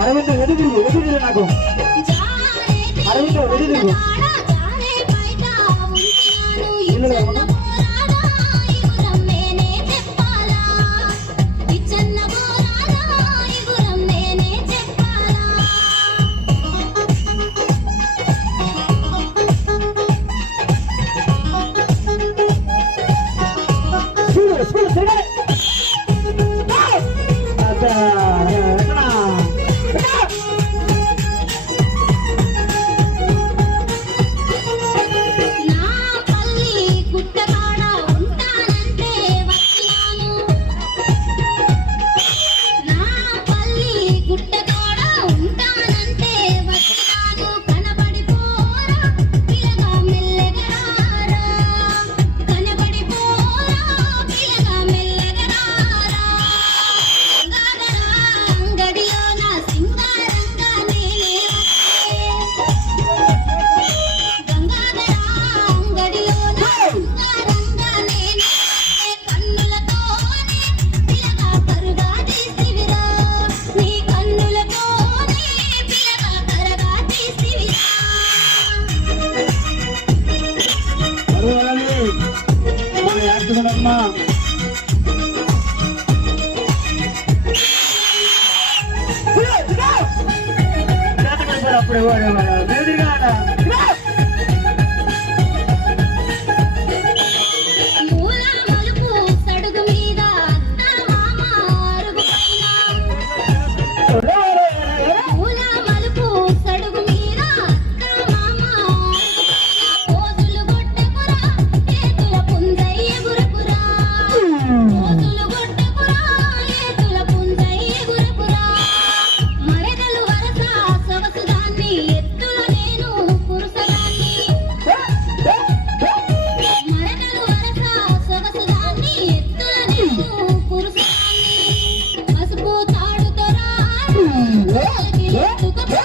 అరవింద వెదిరింగు వెదిరింగు నాకు Aravinda వెదిరింగు Let's go, let's go, let's go. చేస్తున్నానమ్మా అప్పుడు Yeah.